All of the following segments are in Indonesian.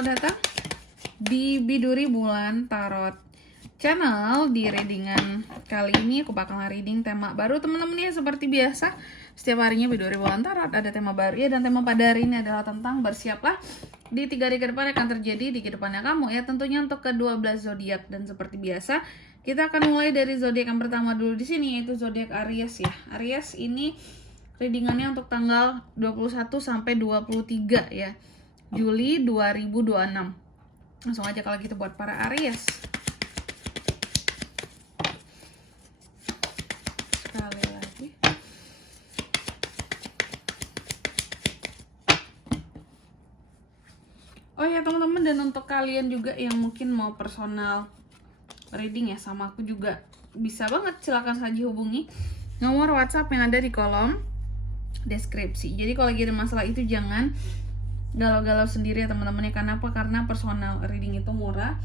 selamat datang di Biduri Bulan Tarot Channel. Di readingan kali ini aku bakal reading tema baru teman-teman ya. Seperti biasa, setiap harinya Biduri Bulan Tarot ada tema baru ya. Dan tema pada hari ini adalah tentang bersiaplah di 3 hari ke depan akan terjadi di kedepannya kamu ya. Tentunya untuk ke-12 zodiak. Dan seperti biasa, kita akan mulai dari zodiak yang pertama dulu di sini, yaitu zodiak Aries ya. Aries ini readingannya untuk tanggal 21 sampai 23 ya. Juli 2026. Langsung aja kalau gitu buat para Aries. Sekali lagi. Oh ya teman-teman, dan untuk kalian juga yang mungkin mau personal reading ya sama aku juga bisa banget, silakan saja hubungi nomor WhatsApp yang ada di kolom deskripsi. Jadi kalau lagi ada masalah itu jangan galau-galau sendiri ya teman-teman ya. Kenapa? Karena personal reading itu murah,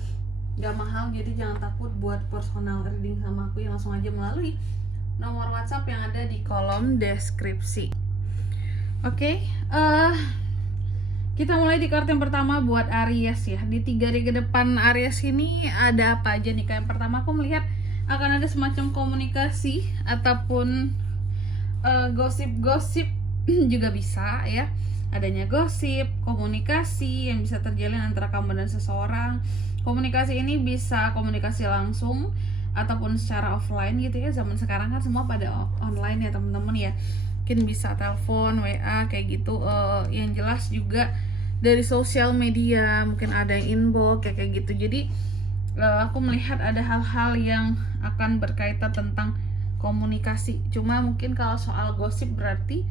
gak mahal, jadi jangan takut buat personal reading sama aku ya. Langsung aja melalui nomor WhatsApp yang ada di kolom deskripsi. Oke, kita mulai di kartu yang pertama buat Aries ya. Di 3 hari ke depan Aries ini ada apa aja nih? Kayak yang pertama aku melihat akan ada semacam komunikasi ataupun gosip-gosip juga bisa ya. Adanya gosip, komunikasi yang bisa terjalin antara kamu dan seseorang. Komunikasi ini bisa komunikasi langsung ataupun secara offline gitu ya. Zaman sekarang kan semua pada online ya teman-teman ya. Mungkin bisa telepon, WA kayak gitu. Yang jelas juga dari sosial media, mungkin ada yang inbox kayak gitu. Jadi aku melihat ada hal-hal yang akan berkaitan tentang komunikasi. Cuma mungkin kalau soal gosip berarti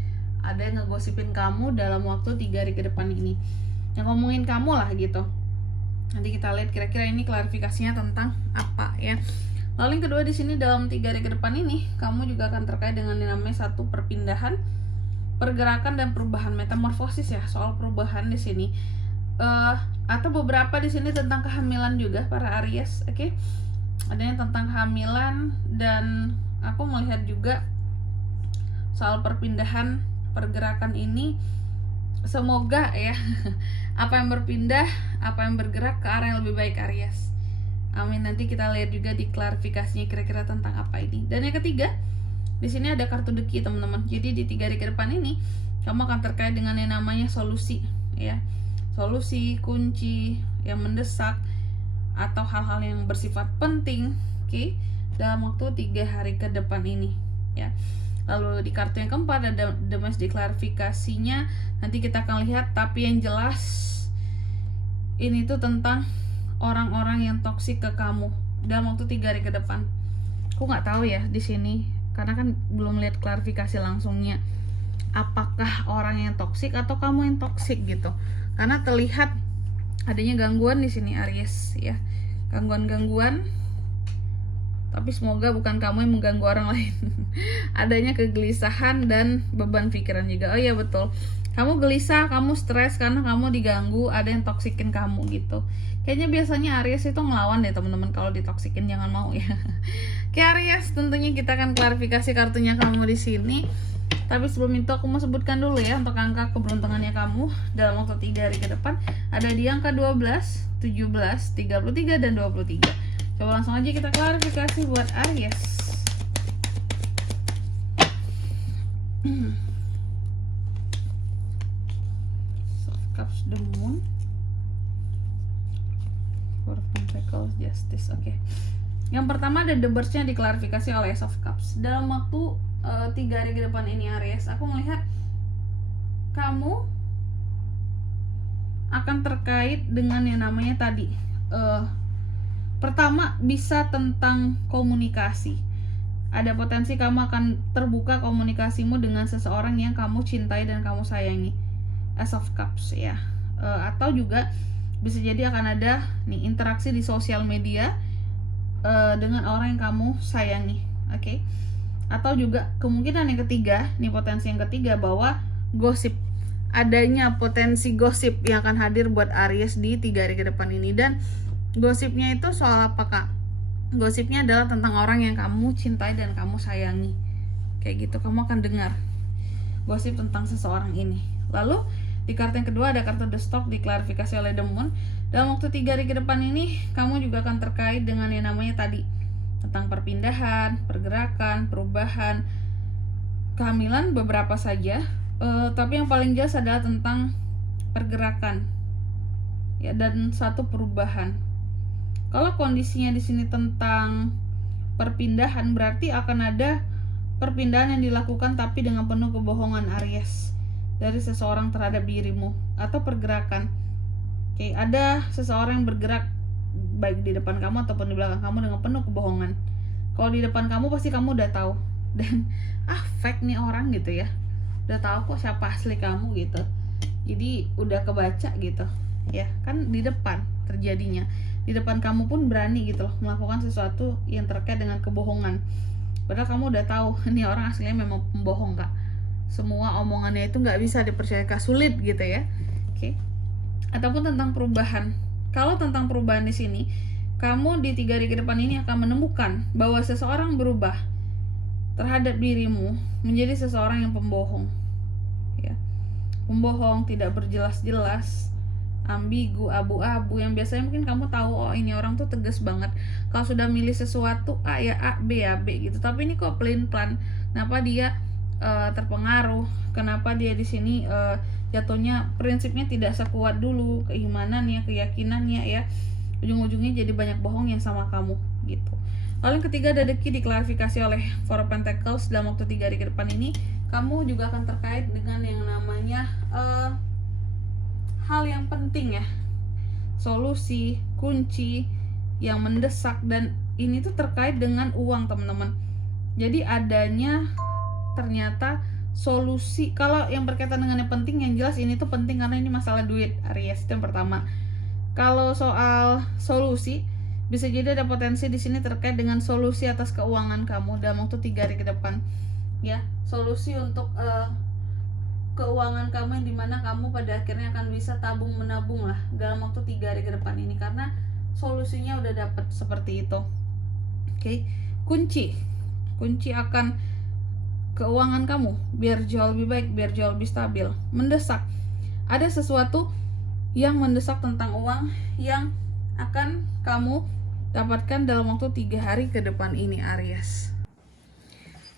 ada yang ngegosipin kamu dalam waktu 3 hari ke depan ini, yang ngomongin kamu lah gitu. Nanti kita lihat kira-kira ini klarifikasinya tentang apa ya. Lalu yang kedua di sini, dalam 3 hari ke depan ini kamu juga akan terkait dengan yang namanya satu perpindahan, pergerakan dan perubahan, metamorfosis ya. Soal perubahan di sini atau beberapa di sini tentang kehamilan juga para Aries. Oke. Ada yang tentang kehamilan, dan aku melihat juga soal perpindahan, pergerakan ini semoga ya apa yang berpindah, apa yang bergerak ke arah yang lebih baik Aries. Amin. Nanti kita lihat juga di klarifikasinya kira-kira tentang apa ini. Dan yang ketiga, di sini ada kartu deki teman-teman. Jadi di 3 hari ke depan ini kamu akan terkait dengan yang namanya solusi ya. Solusi, kunci yang mendesak atau hal-hal yang bersifat penting, oke, dalam waktu 3 hari ke depan ini ya. Lalu di kartu yang keempat ada domestik, klarifikasinya nanti kita akan lihat. Tapi yang jelas ini tuh tentang orang-orang yang toksik ke kamu dalam waktu 3 hari ke depan. Aku nggak tahu ya di sini karena kan belum lihat klarifikasi langsungnya. Apakah orang yang toksik atau kamu yang toksik gitu? Karena terlihat adanya gangguan di sini Aries ya, gangguan-gangguan. Tapi semoga bukan kamu yang mengganggu orang lain. Adanya kegelisahan dan beban pikiran juga. Oh iya betul, kamu gelisah, kamu stres karena kamu diganggu, ada yang toksikin kamu gitu. Kayaknya biasanya Aries itu ngelawan deh teman-teman. Kalau ditoksikin jangan mau ya. Oke Aries, tentunya kita akan klarifikasi kartunya kamu di sini. Tapi sebelum itu aku mau sebutkan dulu ya untuk angka keberuntungannya kamu dalam waktu 3 hari ke depan. Ada di angka 12, 17, 33 dan 23. Coba langsung aja kita klarifikasi buat Aries. Soft Cups, the Moon, Four of Pentacles, Justice. Oke. Yang pertama ada The Birds-nya diklarifikasi oleh Soft Cups. Dalam waktu 3 hari ke depan ini Aries, aku melihat kamu akan terkait dengan yang namanya tadi. Pertama bisa tentang komunikasi. Ada potensi kamu akan terbuka komunikasimu dengan seseorang yang kamu cintai dan kamu sayangi. Ace of Cups ya. Atau juga bisa jadi akan ada nih interaksi di sosial media dengan orang yang kamu sayangi. Oke. Atau juga kemungkinan yang ketiga, nih potensi yang ketiga bahwa gosip. Adanya potensi gosip yang akan hadir buat Aries di 3 hari ke depan ini. Dan gosipnya itu soal apa kak? Gosipnya adalah tentang orang yang kamu cintai dan kamu sayangi. Kayak gitu, kamu akan dengar gosip tentang seseorang ini. Lalu Di kartu yang kedua ada kartu The Stock, diklarifikasi oleh The Moon. Dalam waktu 3 hari ke depan ini, kamu juga akan terkait dengan yang namanya tadi, tentang perpindahan, pergerakan, perubahan, kehamilan beberapa saja. Tapi yang paling jelas adalah tentang pergerakan, ya, dan satu perubahan. Kalau kondisinya di sini tentang perpindahan, berarti akan ada perpindahan yang dilakukan tapi dengan penuh kebohongan Aries dari seseorang terhadap dirimu, atau pergerakan. Oke, ada seseorang yang bergerak baik di depan kamu ataupun di belakang kamu dengan penuh kebohongan. Kalau di depan kamu pasti kamu udah tahu, dan fake nih orang gitu ya, udah tahu kok siapa asli kamu gitu, jadi udah kebaca gitu ya kan, di depan terjadinya, di depan kamu pun berani gitu loh melakukan sesuatu yang terkait dengan kebohongan, padahal kamu udah tahu ini orang aslinya memang pembohong kak, semua omongannya itu nggak bisa dipercaya, sulit gitu ya. Oke. Ataupun tentang perubahan. Kalau tentang perubahan di sini, kamu di 3 hari ke depan ini akan menemukan bahwa seseorang berubah terhadap dirimu menjadi seseorang yang pembohong, ya, pembohong, tidak berjelas-jelas, ambigu, abu-abu, yang biasanya mungkin kamu tahu, oh ini orang tuh tegas banget, kalau sudah milih sesuatu A ya A, B ya B gitu, tapi ini kok plain-plan, kenapa dia terpengaruh, kenapa dia di sini jatuhnya prinsipnya tidak sekuat dulu, keimanannya, keyakinannya ya, ujung-ujungnya jadi banyak bohong yang sama kamu gitu. Lalu yang ketiga ada The Key, diklarifikasi oleh Four of Pentacles. Dalam waktu 3 hari ke depan ini, kamu juga akan terkait dengan yang namanya hal yang penting ya, solusi, kunci yang mendesak, dan ini tuh terkait dengan uang teman-teman. Jadi adanya ternyata solusi. Kalau yang berkaitan dengan yang penting, yang jelas ini tuh penting karena ini masalah duit Aries, itu yang pertama. Kalau soal solusi, bisa jadi ada potensi di sini terkait dengan solusi atas keuangan kamu dalam waktu 3 hari ke depan, ya, solusi untuk keuangan kamu yang dimana kamu pada akhirnya akan bisa tabung menabung lah dalam waktu 3 hari ke depan ini, karena solusinya udah dapet seperti itu. Oke. Kunci akan keuangan kamu biar jauh lebih baik, biar jauh lebih stabil. Mendesak, ada sesuatu yang mendesak tentang uang yang akan kamu dapatkan dalam waktu 3 hari ke depan ini Aries.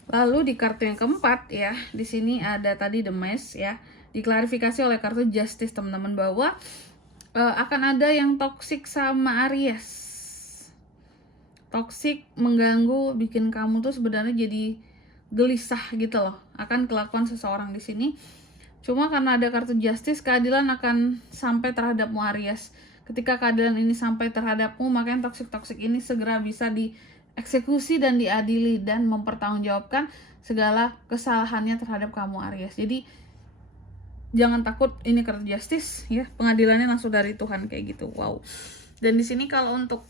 Lalu di kartu yang keempat ya, di sini ada tadi The Maze ya, diklarifikasi oleh kartu Justice teman-teman, bahwa akan ada yang toksik sama Aries. Toksik, mengganggu, bikin kamu tuh sebenarnya jadi gelisah gitu loh akan kelakuan seseorang di sini. Cuma karena ada kartu Justice, keadilan akan sampai terhadapmu Aries. Ketika keadilan ini sampai terhadapmu, makanya toksik ini segera bisa dieksekusi dan diadili dan mempertanggungjawabkan segala kesalahannya terhadap kamu Aries. Jadi jangan takut, ini kartu Justice ya, pengadilannya langsung dari Tuhan kayak gitu. Wow. Dan di sini kalau untuk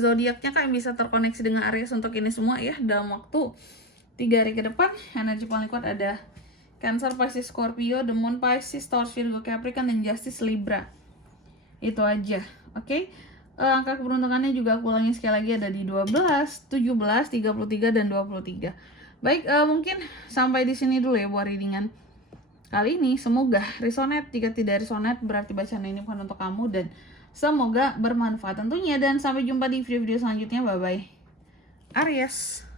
zodiaknya kan bisa terkoneksi dengan Aries untuk ini semua ya, dalam waktu 3 hari ke depan. Energi paling kuat ada Cancer, Pisces, Scorpio, The Moon, Pisces, Taurus, Virgo, Capricorn, dan Justice, Libra. Itu aja, oke. Angka keberuntungannya juga aku ulangi sekali lagi, ada di 12, 17, 33, dan 23. Baik, mungkin sampai di sini dulu ya buat readingan kali ini. Semoga resonate. Jika tidak resonate, berarti bacaan ini bukan untuk kamu, dan semoga bermanfaat tentunya. Dan sampai jumpa di video-video selanjutnya. Bye-bye Aries.